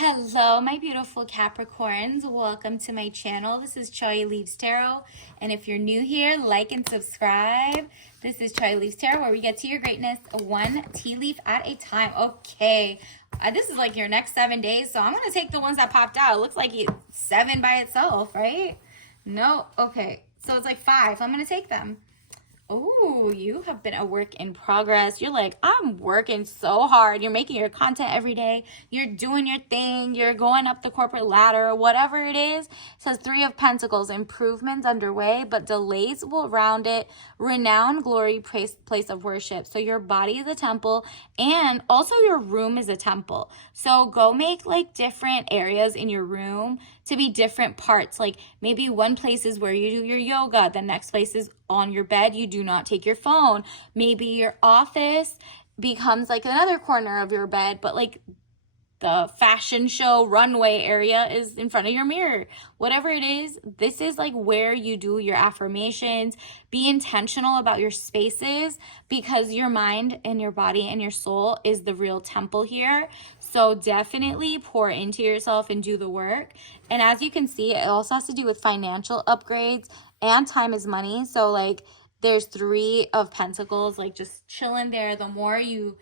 Hello, my beautiful Capricorns. Welcome to my channel. This is Choi Leaves Tarot. And if you're new here, like and subscribe. This is Choi Leaves Tarot, where we get to your greatness one tea leaf at a time. Okay, this is like your next 7 days. So I'm going to take the ones that popped out. It looks like it's 7 by itself, right? No, okay. So it's like 5. I'm going to take them. Oh, you have been a work in progress. You're like, I'm working so hard. You're making your content every day. You're doing your thing. You're going up the corporate ladder, whatever it is. It says 3 of Pentacles, improvements underway, but delays will round it. Renowned glory, place of worship. So your body is a temple, and also your room is a temple. So go make like different areas in your room to be different parts. Like maybe one place is where you do your yoga. The next place is on your bed. You do not take your phone. Maybe your office becomes like another corner of your bed, but like the fashion show runway area is in front of your mirror. Whatever it is, this is like where you do your affirmations. Be intentional about your spaces, because your mind and your body and your soul is the real temple here. So definitely pour into yourself and do the work. And as you can see, it also has to do with financial upgrades, and time is money. So like there's 3 of Pentacles, like just chilling there. The more you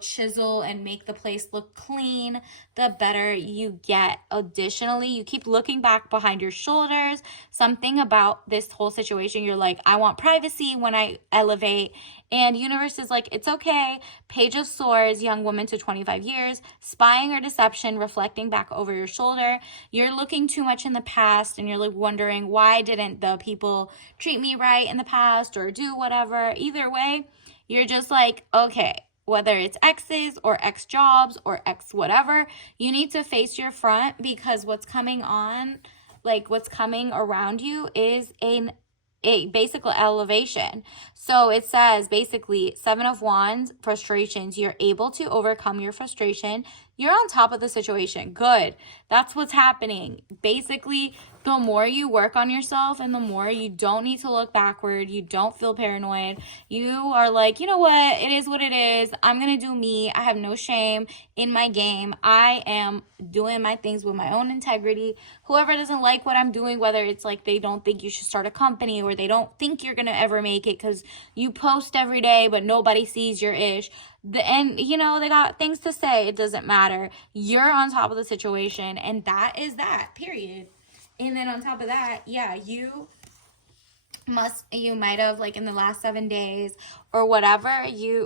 chisel and make the place look clean, the better you get. Additionally, you keep looking back behind your shoulders. Something about this whole situation, you're like, I want privacy when I elevate. And universe is like, it's okay. Page of Swords, young woman to 25 years, spying or deception, reflecting back over your shoulder. You're looking too much in the past, and you're like wondering, why didn't the people treat me right in the past or do whatever? Either way, you're just like, okay, whether it's exes or ex jobs or ex whatever, you need to face your front, because what's coming on, like what's coming around you is a basic elevation. So it says basically 7 of Wands, frustrations. You're able to overcome your frustration. You're on top of the situation. Good. That's what's happening. Basically, the more you work on yourself and the more you don't need to look backward, you don't feel paranoid. You are like, you know what? It is what it is. I'm going to do me. I have no shame in my game. I am doing my things with my own integrity. Whoever doesn't like what I'm doing, whether it's like they don't think you should start a company, or they don't think you're going to ever make it because you post every day but nobody sees your ish, and they got things to say, it doesn't matter. You're on top of the situation, and that is that, period. And then on top of that, yeah, you might have, like in the last 7 days or whatever,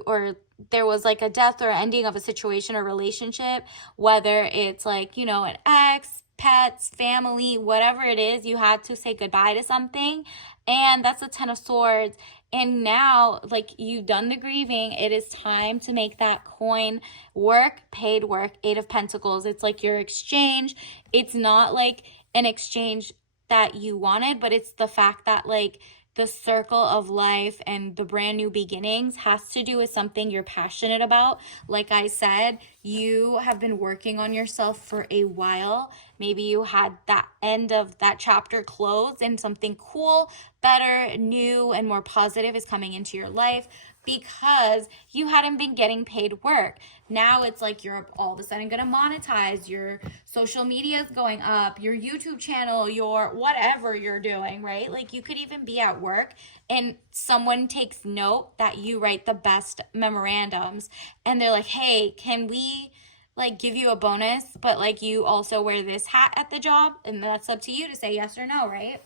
or there was like a death or ending of a situation or relationship, whether it's like, an ex, pets, family, whatever it is, you had to say goodbye to something. And that's a 10 of Swords. And now, like, you've done the grieving. It is time to make that coin work, paid work. 8 of Pentacles. It's like your exchange. It's not like an exchange that you wanted, but it's the fact that like the circle of life and the brand new beginnings has to do with something you're passionate about. Like I said, you have been working on yourself for a while. Maybe you had that end of that chapter closed, and something cool, better, new, and more positive is coming into your life, because you hadn't been getting paid work. Now it's like you're all of a sudden going to monetize. Your social media is going up, your YouTube channel, your whatever you're doing, right? Like you could even be at work and someone takes note that you write the best memorandums, and they're like, hey, can we like give you a bonus, but like you also wear this hat at the job? And that's up to you to say yes or no, right?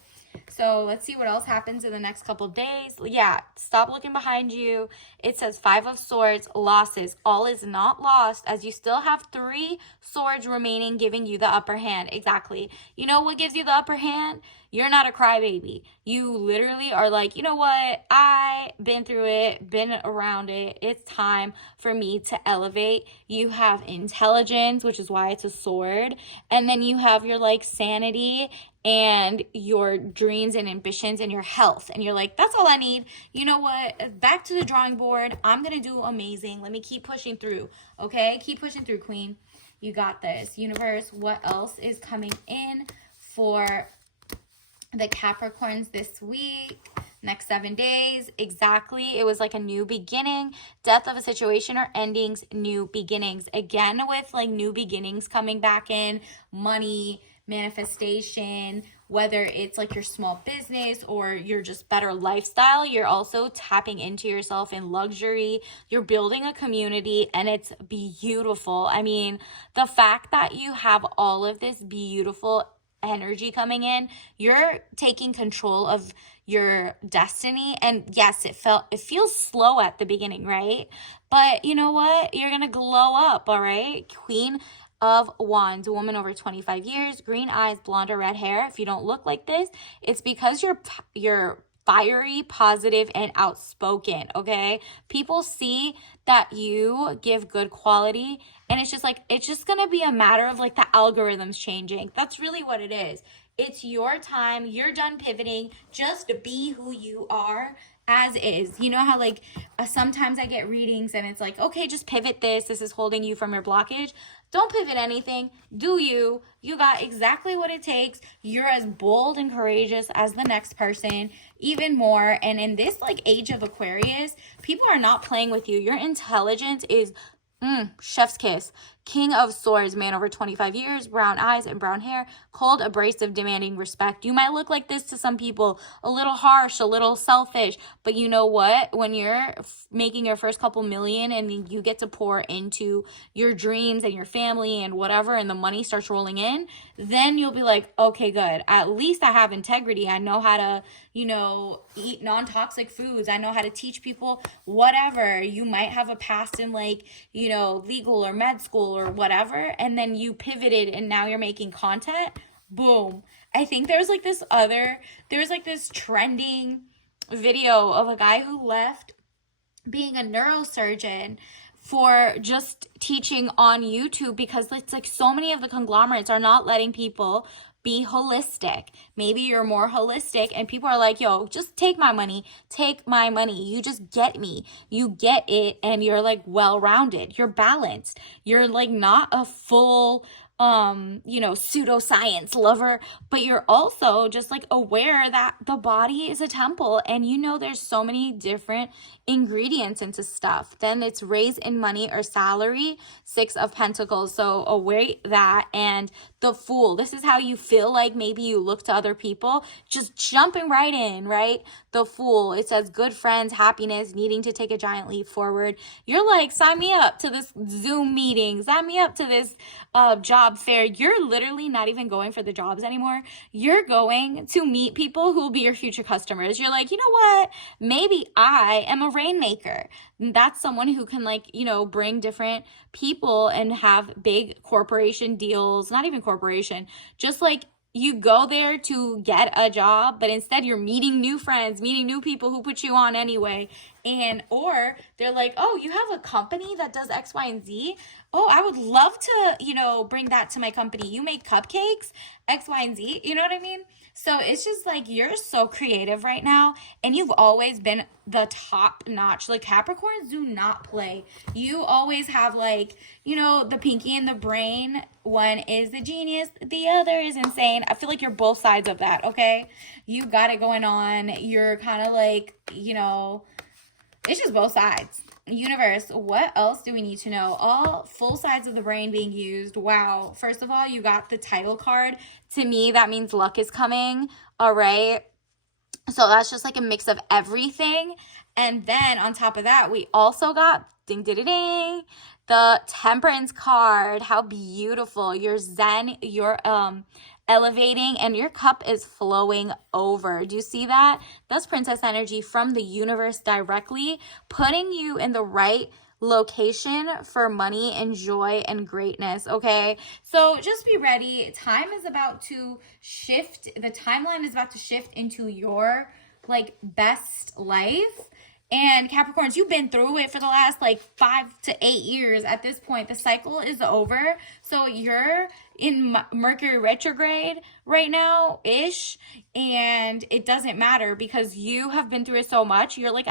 So let's see what else happens in the next couple of days. Yeah, stop looking behind you. It says 5 of Swords, losses. All is not lost, as you still have 3 swords remaining, giving you the upper hand. Exactly. You know what gives you the upper hand? You're not a crybaby. You literally are like, you know what? I been through it, been around it. It's time for me to elevate. You have intelligence, which is why it's a sword. And then you have your like sanity and your dreams and ambitions and your health. And you're like, that's all I need. You know what? Back to the drawing board. I'm going to do amazing. Let me keep pushing through. Okay? Keep pushing through, Queen. You got this. Universe, what else is coming in for the Capricorns this week? Next 7 days, exactly. It was like a new beginning, death of a situation or endings, new beginnings. Again, with like new beginnings coming back in, money, manifestation, whether it's like your small business or your just better lifestyle, you're also tapping into yourself in luxury. You're building a community and it's beautiful. I mean, the fact that you have all of this beautiful energy coming in, you're taking control of your destiny. And yes, it feels slow at the beginning, right? But you know what? You're gonna glow up, all right? Queen of Wands, a woman over 25 years, green eyes, blonde or red hair. If you don't look like this, it's because you're fiery, positive, and outspoken, okay? People see that you give good quality, and it's just gonna be a matter of like the algorithms changing. That's really what it is. It's your time. You're done pivoting. Just be who you are as is. You know how like sometimes I get readings and it's like, okay, just pivot this. This is holding you from your blockage. Don't pivot anything. Do you. You got exactly what it takes. You're as bold and courageous as the next person, even more. And in this like age of Aquarius, people are not playing with you. Your intelligence is chef's kiss. King of Swords, man over 25 years, brown eyes and brown hair, cold, abrasive, demanding respect. You might look like this to some people, a little harsh, a little selfish, but you know what? When you're making your first couple million and you get to pour into your dreams and your family and whatever, and the money starts rolling in, then you'll be like, okay, good. At least I have integrity. I know how to, eat non-toxic foods. I know how to teach people whatever. You might have a past in like, legal or med school or whatever, and then you pivoted and now you're making content. Boom. I think there's this trending video of a guy who left being a neurosurgeon for just teaching on YouTube because it's like so many of the conglomerates are not letting people be holistic. Maybe you're more holistic and people are like, yo, just take my money. You just get me. You get it and you're like well-rounded. You're balanced. You're like not a full pseudoscience lover, but you're also just like aware that the body is a temple and there's so many different ingredients into stuff. Then it's raise in money or salary, 6 of Pentacles. So aware that. And the Fool, this is how you feel like maybe you look to other people, just jumping right in, right? The Fool, it says good friends, happiness, needing to take a giant leap forward. You're like, sign me up to this Zoom meeting, sign me up to this job fair. You're literally not even going for the jobs anymore. You're going to meet people who will be your future customers. You're like, you know what? Maybe I am a rainmaker. That's someone who can bring different people and have big corporation deals, not even corporation, just like you go there to get a job, but instead you're meeting new friends, meeting new people who put you on anyway. Or they're like, oh, you have a company that does X, Y, and Z. Oh, I would love to, bring that to my company. You make cupcakes, X, Y, and Z. You know what I mean? So it's just like you're so creative right now and you've always been the top notch. Like Capricorns do not play. You always have the pinky in the brain. One is the genius, the other is insane. I feel like you're both sides of that, okay? You got it going on. You're kind of like, it's just both sides. Universe, what else do we need to know? All full sides of the brain being used. Wow. First of all, you got the title card. To me, that means luck is coming. All right. So that's just like a mix of everything. And then on top of that, we also got ding, ding, ding, the Temperance card. How beautiful. You're zen, you're elevating, and your cup is flowing over. Do you see that? That's princess energy from the universe directly, putting you in the right location for money and joy and greatness, okay? So just be ready. Time is about to shift. The timeline is about to shift into your best life. And Capricorns, you've been through it for the last like 5 to 8 years. At this point, the cycle is over. So you're in Mercury retrograde right now ish, and it doesn't matter because you have been through it so much. You're like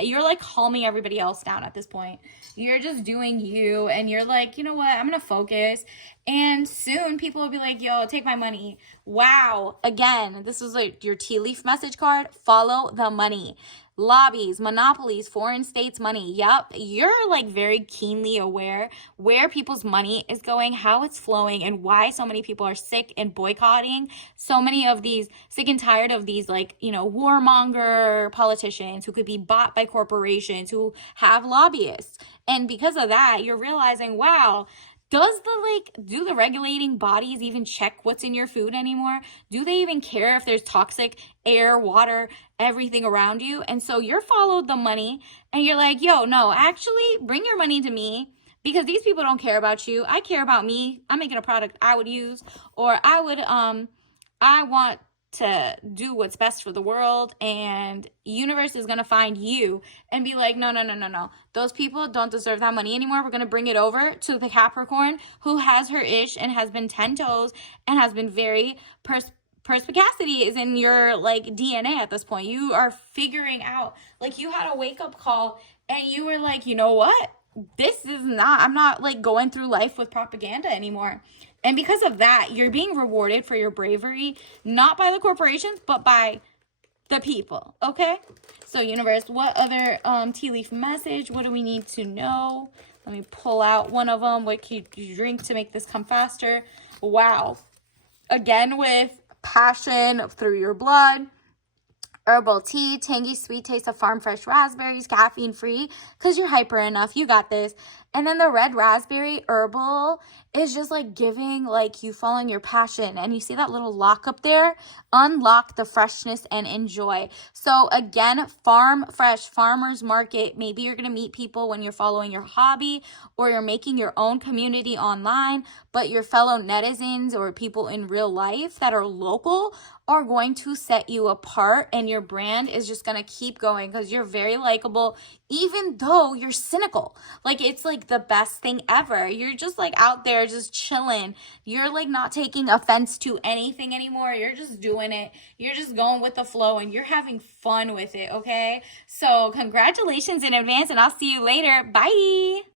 you're like calming everybody else down at this point. You're just doing you, and you're like, you know what, I'm gonna focus. And soon people will be like, yo, take my money. Wow. Again, this is like your tea leaf message card. Follow the money. Lobbies, monopolies, foreign states money. Yep, you're like very keenly aware where people's money is going, how it's flowing, and why so many people are sick and boycotting. So many of these, sick and tired of these, like, you know, warmonger politicians who could be bought by corporations who have lobbyists. And because of that, you're realizing, wow, do the regulating bodies even check what's in your food anymore? Do they even care if there's toxic air, water, everything around you? And so you're followed the money and you're like, yo, no, actually bring your money to me because these people don't care about you. I care about me. I'm making a product I would use, or I want to do what's best for the world, and universe is going to find you and be like, no. Those people don't deserve that money anymore. We're going to bring it over to the Capricorn who has her ish and has been 10 toes and has been very perspicacity is in your like DNA at this point. You are figuring out, like, you had a wake up call and you were like, you know what? I'm not like going through life with propaganda anymore. And because of that, you're being rewarded for your bravery, not by the corporations, but by the people, okay? So universe, what other tea leaf message? What do we need to know? Let me pull out one of them. What can you drink to make this come faster? Wow. Again, with passion through your blood. Herbal tea, tangy sweet taste of farm fresh raspberries, caffeine free, because you're hyper enough. You got this. And then the red raspberry herbal is just like giving, like, you following your passion. And you see that little lock up there? Unlock the freshness and enjoy. So again, farm fresh, farmers market. Maybe you're going to meet people when you're following your hobby, or you're making your own community online, but your fellow netizens or people in real life that are local are going to set you apart, and your brand is just going to keep going because you're very likable, even though you're cynical. Like, it's like the best thing ever. You're just like out there just chilling. You're like not taking offense to anything anymore. You're just doing it. You're just going with the flow and you're having fun with it, okay? So congratulations in advance, and I'll see you later. Bye.